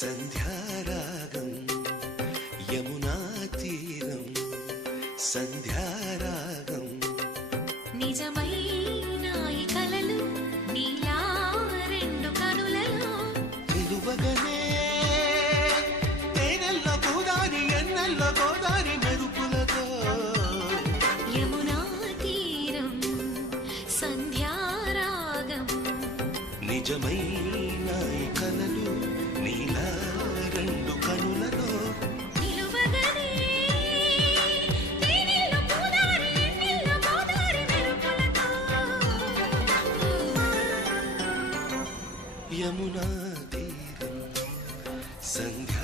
సంధ్యారాగం యమునా తీరం సంధ్యారాగం నిజమైన ఈ కలలు నీలా రెండు కనులలో నిలువగనే తేనెల్లో గోదారి ఎన్నెల్లో గోదారి మెరుపులతో యమునా తీరం సంధ్యారాగం నిజమైన ఈ కలలు నీలా రెండు కనులలో నిలువగనే తేనెల్లో గోదారి ఎన్నెల్లో గోదారి మెరుపులతో యమునా తీరం సంధ్యా